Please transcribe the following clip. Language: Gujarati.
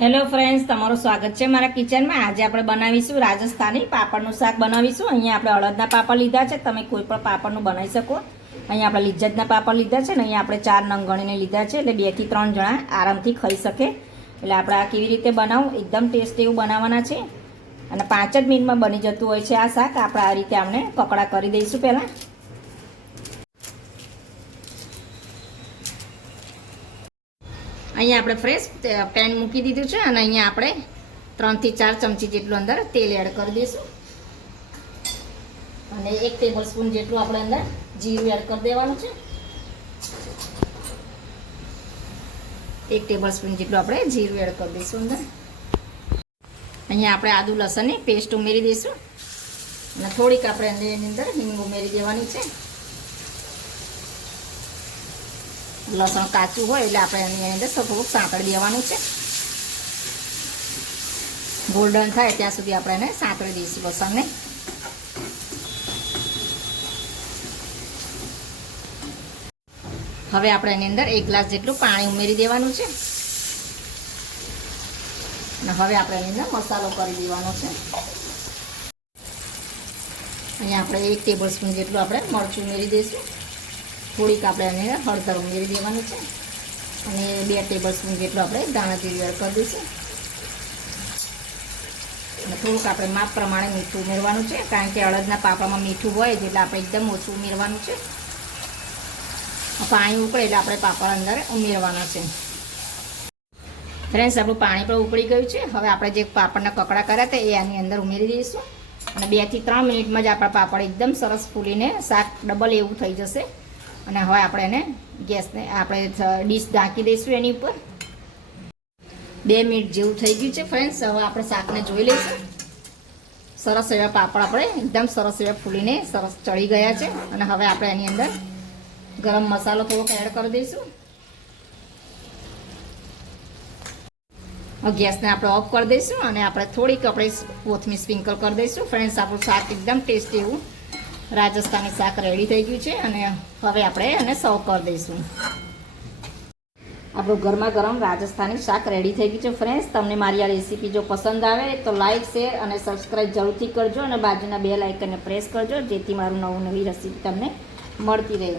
હેલો ફ્રેન્ડ્સ તમારું સ્વાગત છે મારા કિચનમાં. આજે આપણે બનાવીશું રાજસ્થાની પાપડનું શાક બનાવીશું. અહીંયા આપણે અડદના પાપડ લીધા છે. તમે કોઈ પણ પાપડનું બનાવી શકો. અહીંયા આપણે લિજ્જતના પાપડ લીધા છે ને અહીંયા આપણે ચાર નંગણીને લીધા છે એટલે બેથી ત્રણ જણા આરામથી ખાઈ શકે. એટલે આપણે આ કેવી રીતે બનાવવું એકદમ ટેસ્ટી એવું બનાવવાના છે. અને પાંચ જ મિનિટમાં બની જતું હોય છે આ શાક. આપણે આ રીતે આપણે કકડા કરી દઈશું પહેલાં. અહીંયા આપણે ફ્રેશ પેન મૂકી દીધું છે અને અહીંયા આપણે ત્રણથી ચાર ચમચી જેટલું અંદર તેલ એડ કરી દઈશું. અને એક ટેબલ સ્પૂન જેટલું આપણે અંદર જીરું એડ કરી દેવાનું છે. એક ટેબલ સ્પૂન જેટલું આપણે જીરું એડ કરી દઈશું અંદર. અહીંયા આપણે આદુ લસણની પેસ્ટ ઉમેરી દઈશું. અને થોડીક આપણે એની અંદર હિંગ ઉમેરી દેવાની છે. લસણ કાચું હોય એટલે આપણે એની અંદર થોડુંક સાંકળી દેવાનું છે. ગોલ્ડન થાય ત્યાં સુધી આપણે એને સાંકળી દઈશું લસણને. હવે આપણે એની અંદર એક ગ્લાસ જેટલું પાણી ઉમેરી દેવાનું છે. અને હવે આપણે એની અંદર મસાલો કરી દેવાનો છે. અહીંયા આપણે એક ટેબલ સ્પૂન જેટલું આપણે મરચું ઉમેરી દઈશું. થોડીક આપણે એને હળદર ઉમેરી દેવાનું છે. અને બે ટેબલ સ્પૂન જેટલું આપણે દાણા જીરું એડ કરી દઈશું. અને થોડુંક આપણે માપ પ્રમાણે મીઠું ઉમેરવાનું છે, કારણ કે અડદના પાપામાં મીઠું હોય એટલે આપણે એકદમ ઓછું ઉમેરવાનું છે. પાણી ઉકળે એટલે આપણે પાપડ અંદર ઉમેરવાના છે. ફ્રેન્ડ્સ, આપણું પાણી પણ ઉકળી ગયું છે. હવે આપણે જે પાપડના કકડા કર્યા હતા એ આની અંદર ઉમેરી દઈશું. અને બેથી ત્રણ મિનિટમાં જ આપણા પાપડ એકદમ સરસ ફૂલીને શાક ડબલ એવું થઈ જશે. અને હવે આપણે એને ગેસને આપણે ડીશ ઢાંકી દઈશું એની ઉપર. બે મિનિટ જેવું થઈ ગયું છે ફ્રેન્ડ્સ, હવે આપણે શાકને જોઈ લઈશું. સરસ એવા પાપડ આપણે એકદમ સરસ એવા ફૂલીને સરસ ચડી ગયા છે. અને હવે આપણે એની અંદર ગરમ મસાલો થોડોક એડ કરી દઈશું. ગેસને આપણે ઓફ કરી દઈશું અને આપણે થોડીક આપણે કોથમીર સ્પ્રિંકલ કરી દઈશું. ફ્રેન્ડ્સ, આપણું શાક એકદમ ટેસ્ટી એવું રાજસ્થાની શાક રેડી થઈ ગયું છે અને હવે આપણે એને સર્વ કરી દઈશું. આપણું ગરમા ગરમ રાજસ્થાની શાક રેડી થઈ ગયું છે ફ્રેન્ડ્સ તમને મારી આ રેસીપી જો પસંદ આવે તો લાઇક શેર અને સબસ્ક્રાઈબ જરૂરથી કરજો અને બાજુના બે લાઇકનને પ્રેસ કરજો જેથી મારું નવું નવી રેસીપી તમને મળતી રહે.